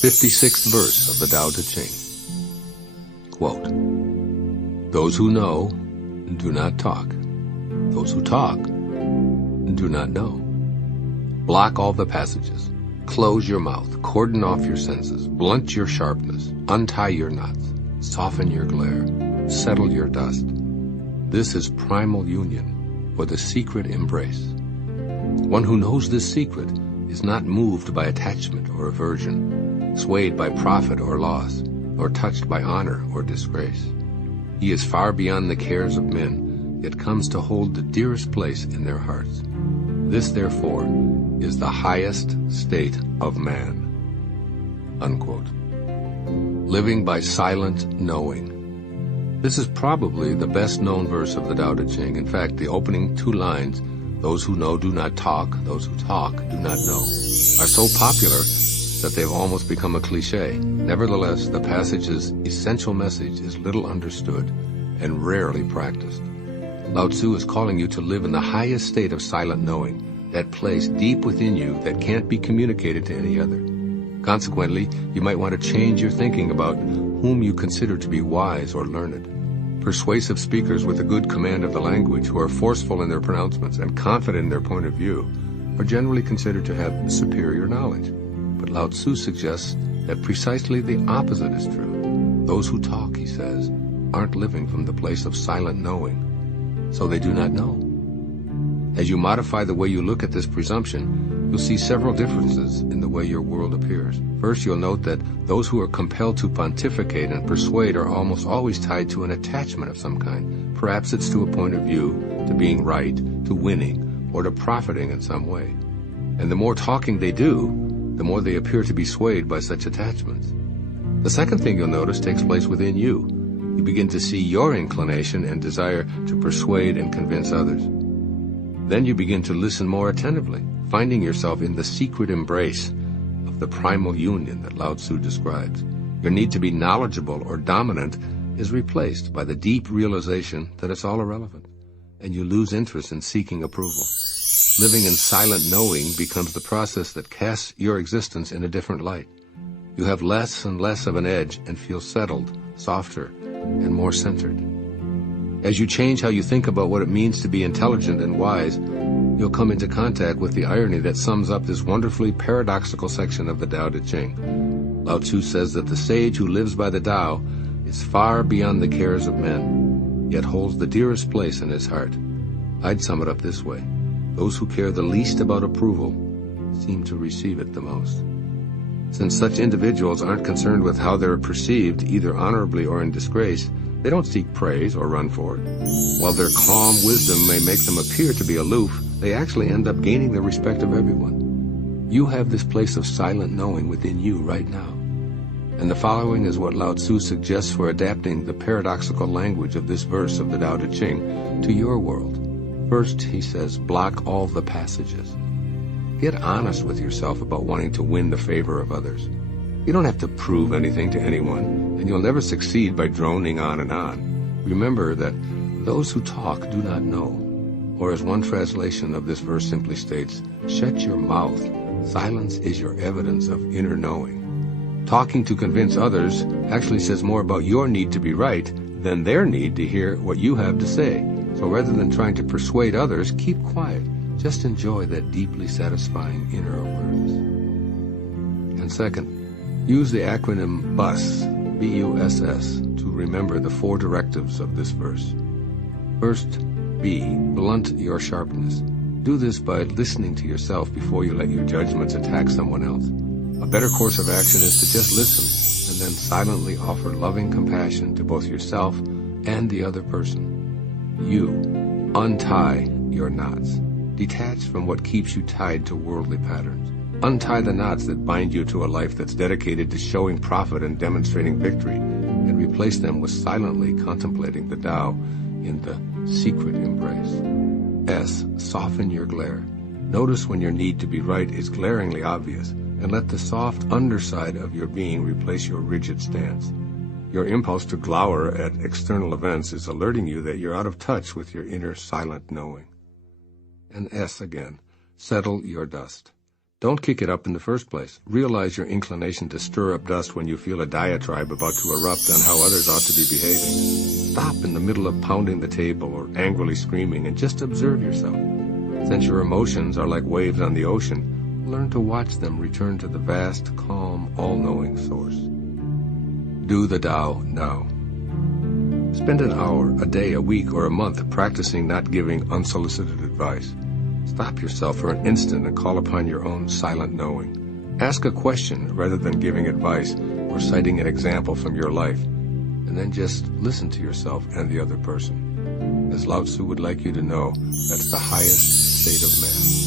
56th verse of the Tao Te Ching. Quote, "Those who know do not talk. Those who talk do not know. Block all the passages. Close your mouth. Cordon off your senses. Blunt your sharpness. Untie your knots. Soften your glare. Settle your dust. This is primal union, or the secret embrace. One who knows this secret is not moved by attachment or aversion, swayed by profit or loss, or touched by honor or disgrace. He is far beyond the cares of men, yet comes to hold the dearest place in their hearts. This, therefore, is the highest state of man." Unquote. Living by silent knowing. This is probably the best-known verse of the Tao Te Ching. In fact, the opening two lines, "Those who know do not talk, those who talk do not know," are so popular that they've almost become a cliché. Nevertheless, the passage's essential message is little understood and rarely practiced. Lao Tzu is calling you to live in the highest state of silent knowing, that place deep within you that can't be communicated to any other. Consequently, you might want to change your thinking about whom you consider to be wise or learned. Persuasive speakers with a good command of the language, who are forceful in their pronouncements and confident in their point of view, are generally considered to have superior knowledge. But Lao Tzu suggests that precisely the opposite is true. Those who talk, he says, aren't living from the place of silent knowing, so they do not know. As you modify the way you look at this presumption, you'll see several differences in the way your world appears. First, you'll note that those who are compelled to pontificate and persuade are almost always tied to an attachment of some kind. Perhaps it's to a point of view, to being right, to winning, or to profiting in some way. And the more talking they do, the more they appear to be swayed by such attachments. The second thing you'll notice takes place within you. You begin to see your inclination and desire to persuade and convince others. Then you begin to listen more attentively, finding yourself in the secret embrace of the primal union that Lao Tzu describes. Your need to be knowledgeable or dominant is replaced by the deep realization that it's all irrelevant, and you lose interest in seeking approval. Living in silent knowing becomes the process that casts your existence in a different light. You have less and less of an edge and feel settled, softer, and more centered. As you change how you think about what it means to be intelligent and wise, you'll come into contact with the irony that sums up this wonderfully paradoxical section of the Tao Te Ching. Lao Tzu says that the sage who lives by the Tao is far beyond the cares of men, yet holds the dearest place in his heart. I'd sum it up this way: those who care the least about approval seem to receive it the most. Since such individuals aren't concerned with how they're perceived, either honorably or in disgrace, they don't seek praise or run for it. While their calm wisdom may make them appear to be aloof, they actually end up gaining the respect of everyone. You have this place of silent knowing within you right now. And the following is what Lao Tzu suggests for adapting the paradoxical language of this verse of the Tao Te Ching to your world. First, he says, block all the passages. Get honest with yourself about wanting to win the favor of others. You don't have to prove anything to anyone, and you'll never succeed by droning on and on. Remember that those who talk do not know. Or as one translation of this verse simply states, shut your mouth. Silence is your evidence of inner knowing. Talking to convince others actually says more about your need to be right than their need to hear what you have to say. So rather than trying to persuade others, keep quiet. Just enjoy that deeply satisfying inner awareness. And second, use the acronym BUSS, B-U-S-S, to remember the four directives of this verse. First, B, blunt your sharpness. Do this by listening to yourself before you let your judgments attack someone else. A better course of action is to just listen and then silently offer loving compassion to both yourself and the other person. You, untie your knots. Detach from what keeps you tied to worldly patterns. Untie the knots that bind you to a life that's dedicated to showing profit and demonstrating victory, and replace them with silently contemplating the Tao in the secret embrace. S, soften your glare. Notice when your need to be right is glaringly obvious, and let the soft underside of your being replace your rigid stance. Your impulse to glower at external events is alerting you that you're out of touch with your inner silent knowing. And S again, settle your dust. Don't kick it up in the first place. Realize your inclination to stir up dust when you feel a diatribe about to erupt on how others ought to be behaving. Stop in the middle of pounding the table or angrily screaming and just observe yourself. Since your emotions are like waves on the ocean, learn to watch them return to the vast, calm, all-knowing source. Do the Tao now. Spend an hour, a day, a week, or a month practicing not giving unsolicited advice. Stop yourself for an instant and call upon your own silent knowing. Ask a question rather than giving advice or citing an example from your life, and then just listen to yourself and the other person. As Lao Tzu would like you to know, that's the highest state of man.